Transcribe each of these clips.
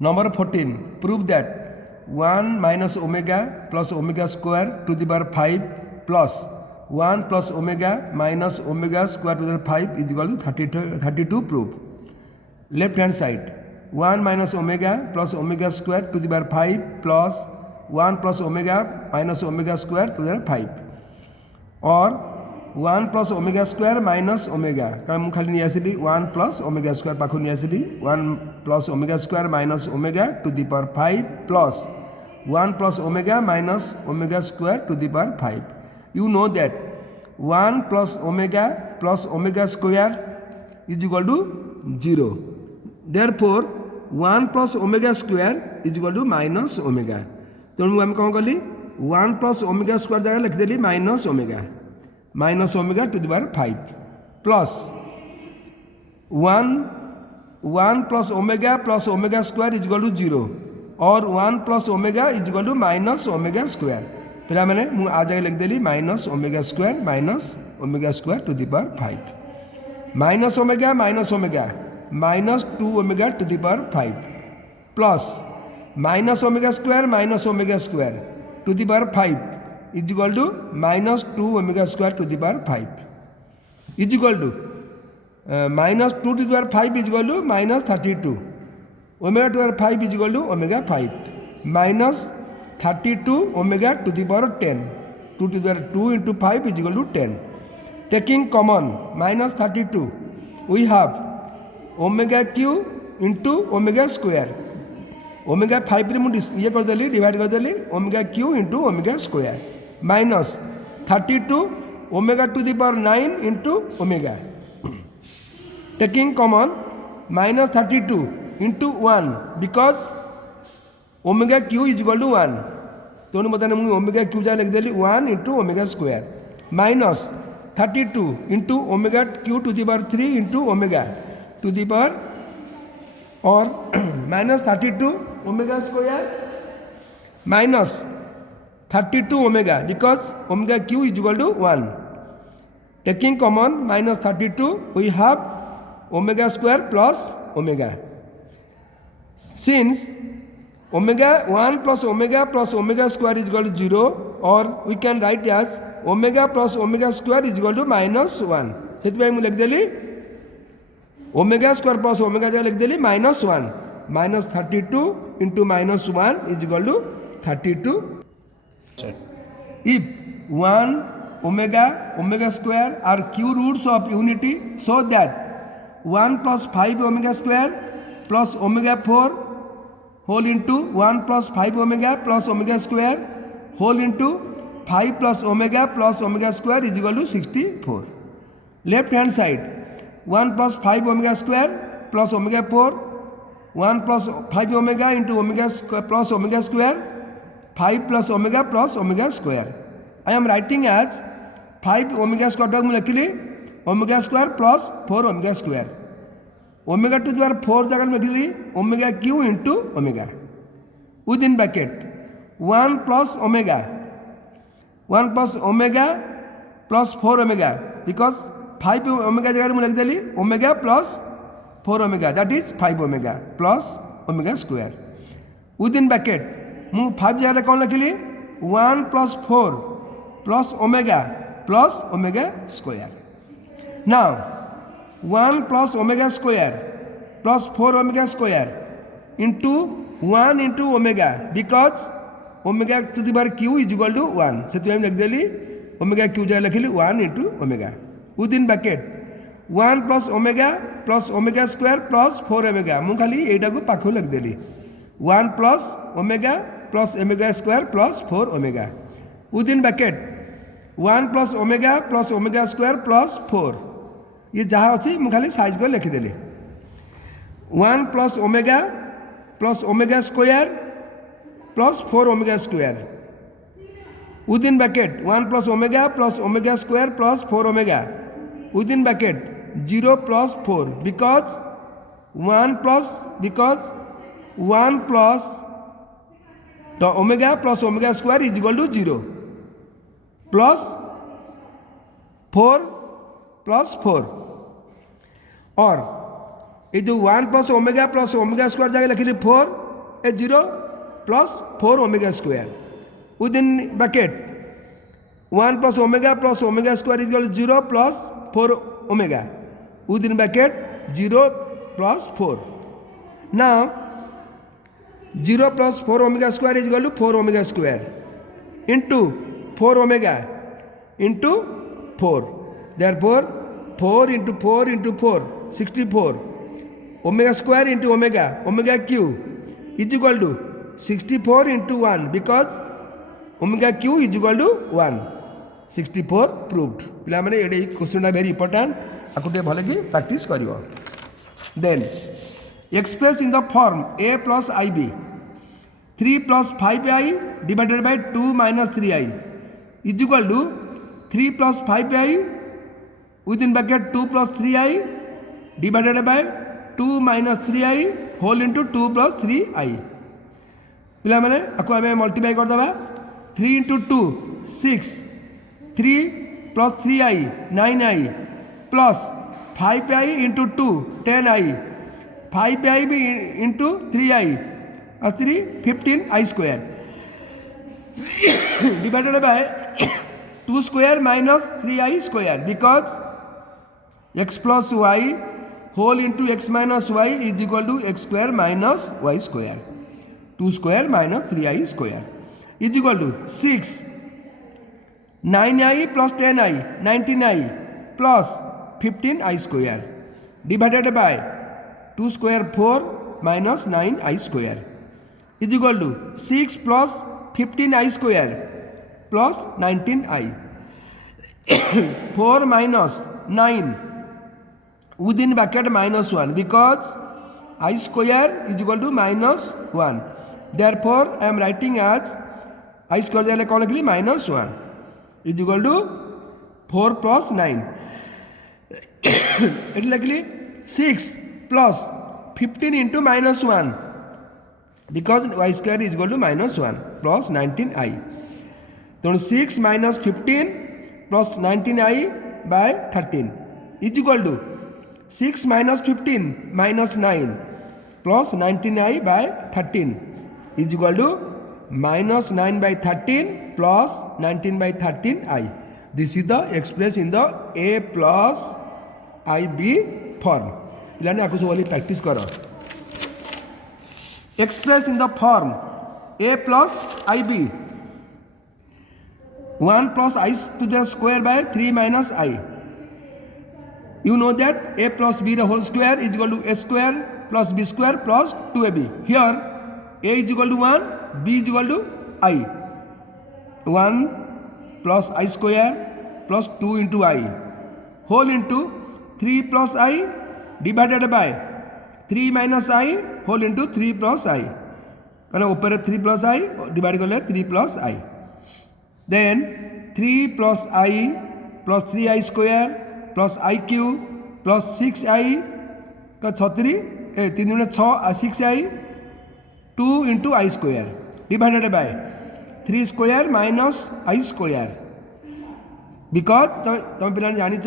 Number 14, prove that 1 minus omega plus omega square to the power 5 plus 1 plus omega minus omega square to the power 5 is equal to 32 proof. Left hand side, 1 minus omega plus omega square to the power 5 plus 1 plus omega minus omega square to the power 5 or 1 plus omega square minus omega कारण मुझे खाली नहीं 1 plus omega square पाखु नहीं 1 plus omega square minus omega to the power 5 plus 1 plus omega minus omega square to the power 5. You know that 1 plus omega square is equal to 0. Therefore 1 plus omega square is equal to minus omega. तो हम कौन कली 1 plus omega square जगह लिख देली minus omega to the power 5 plus 1 plus omega square is equal to 0 और 1 plus omega is equal to minus omega square. फिर मैंने मुझे आ जाके लिख देली minus omega square to the power 5 minus omega minus 2 omega to the power 5 plus minus omega square to the power 5 is equal to minus 2 omega square to the power 5 is equal to minus 2 to the power 5 is equal to minus 32. Omega to the power 5 is equal to omega 5 minus 32 omega to the power 10. 2 to the power 2 into 5 is equal to 10. Taking common minus 32, we have omega q into omega square. Omega 5 ये कर देली divide कर देली omega q into omega square minus 32 omega to the power 9 into omega. Taking common minus 32 into 1 because omega q is equal to 1. तो बताने मुझे omega q जा लिख देली 1 into omega square minus 32 into omega q to the power 3 into omega to the power or minus 32 omega square minus 32 omega because omega q is equal to 1. Taking common minus 32 we have omega square plus omega. Since omega 1 plus omega square is equal to 0 or we can write as omega plus omega square is equal to minus 1. ସେଥିପାଇଁ ମୁଁ ଲେଖିଦେଲି omega square plus omega जगह लिख देली minus 1 minus 32 into minus 1 is equal to 32. If 1 omega square are q roots of unity so that 1 plus 5 omega square plus omega 4 whole into 1 plus 5 omega plus omega square whole into 5 plus omega square is equal to 64. Left hand side 1 plus 5 omega square plus omega 4 1 plus 5 omega into omega plus omega square 5 plus omega square. I am writing as 5 omega square tag लिखली omega square plus 4 omega square omega to the power 4 जगह लिखली omega q into omega within bracket 1 plus omega plus 4 omega because 5 omega जगह में लिख देली omega plus 4 omega that is 5 omega plus omega square within bracket मु 5 जगह कौन लिखली 1 plus 4 plus omega square. Now 1 plus omega square plus 4 omega square into 1 into omega because omega to the power q is equal to 1 ସେଥିପାଇଁ लिख देली omega q जगह लिखली 1 into omega within bracket 1 plus omega square plus 4 omega मु खाली एटा को पाखो लिख देली 1 plus omega square plus 4 omega within bracket 1 plus omega square plus 4 ये जहाँ अच्छी मु खाली साइज को लिख देली 1 plus omega square plus 4 omega square within bracket 1 plus omega square plus 4 omega within bracket 0 plus 4 because 1 plus the omega plus omega square is equal to 0 plus 4 plus 4 और ये जो 1 plus omega square जाके लिखली 4 a 0 plus 4 omega square. Within bracket 1 plus omega square is equal to 0 plus 4 omega. Within bracket 0 plus 4. Now 0 plus 4 omega square is equal to 4 omega square into 4 omega into 4. Therefore 4 into 4 into 4, 64. Omega square into omega cube is equal to 64 into 1 because omega cube is equal to 1. 64 proved. पिला माने ये question है very important. आकुटे भले की practice करियो. Then express in the form a plus ib 3 plus 5i divided by 2 minus 3i is equal to 3 plus 5i within bracket 2 plus 3i divided by 2 minus 3i whole into 2 plus 3i. पिला माने आपको हमें multiply कर दबा 3 into 2 6 3 plus 3i 9i plus 5i into 2 10i 5i into 3i 3 15i square divided by 2 square minus 3i square because x plus y whole into x minus y is equal to x square minus y square. 2 square minus 3i square is equal to 6 9i plus 10i 19i plus 15i square divided by 2 square 4 minus 9i square is equal to 6 plus 15i square plus 19i. 4 minus 9 within bracket minus 1 because I square is equal to minus 1. Therefore I am writing as I square जाले कौन लिखली minus 1 is equal to 4 plus 9. it लिखली 6 plus 15 into minus 1 because y square is equal to minus 1 plus 19i. So 6 minus 15 plus 19i by 13 is equal to 6 minus 15 minus 9 plus 19i by 13 is equal to minus 9 by 13 plus 19 by 13i. This is the expressed in the a plus ib form. पिलाने आपको वाली practice करो. Express in the form a plus ib 1 plus I to the square by 3 minus I. You know that a plus b the whole square is equal to a square plus b square plus 2ab. Here a is equal to 1, b is equal to I. 1 plus I square plus 2 into I whole into 3 plus I divided by 3 minus I whole into 3 plus I. Because ऊपर 3 plus I divided कर 3 plus I. Then 3 plus I plus 3i square plus I cube plus 6i का 3 3 6i 2 into I square divided by 3 square minus I square. Because तुम पिला जानी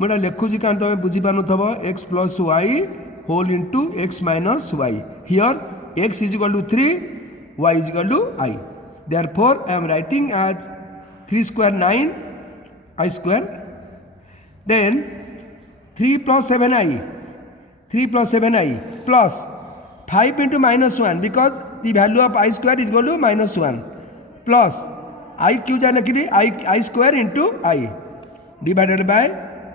मुझे लिखुची कारण तुम बुझी पार नथब x plus y whole into x minus y. Here x is equal to 3, y is equal to I. Therefore I am writing as 3 square 9 I square. Then 3 plus 7i plus 5 into minus 1 because the value of I square is equal to minus 1 plus I cube जाने के लिए I square into I divided by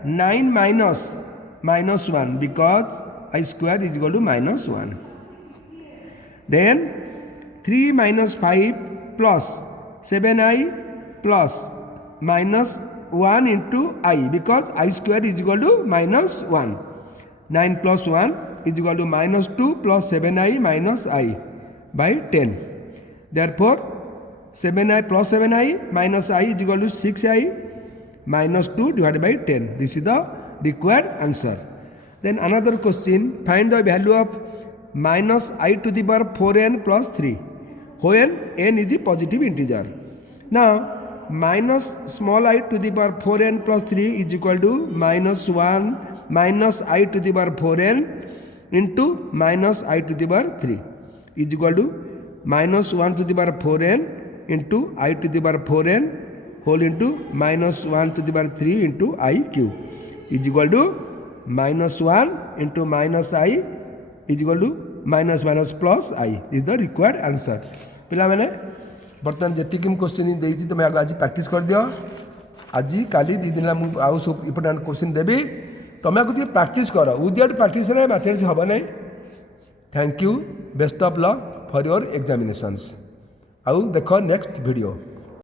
9 minus 1 because I square is equal to minus 1. Then 3 minus 5 plus 7i plus minus 1 into I because I square is equal to minus 1. 9 plus 1 is equal to minus 2 plus 7i minus I by 10. Therefore 7i plus 7i minus I is equal to 6i minus 2 divided by 10. This is the required answer. Then another question, find the value of minus I to the power 4n plus 3 when n is a positive integer. Now minus small I to the power 4n plus 3 is equal to minus 1 minus I to the power 4n into minus I to the power 3. Is equal to -1 to the power 4n into I to the power 4n whole into -1 to the power 3 into I cube is equal to -1 into -I is equal to minus plus I is the required answer. पिला मैंने बर्तमान जी question देती तुम आज practice कर दियो आज काली 2 दिन आउ सब इंपोर्टेंट क्वेश्चन देवी तुम आगे प्रैक्टिस कर विदाउट प्रैक्टिस मैथमेटिक्स हम ना. Thank you best of luck for your examinations. आउ देख नेक्स्ट वीडियो.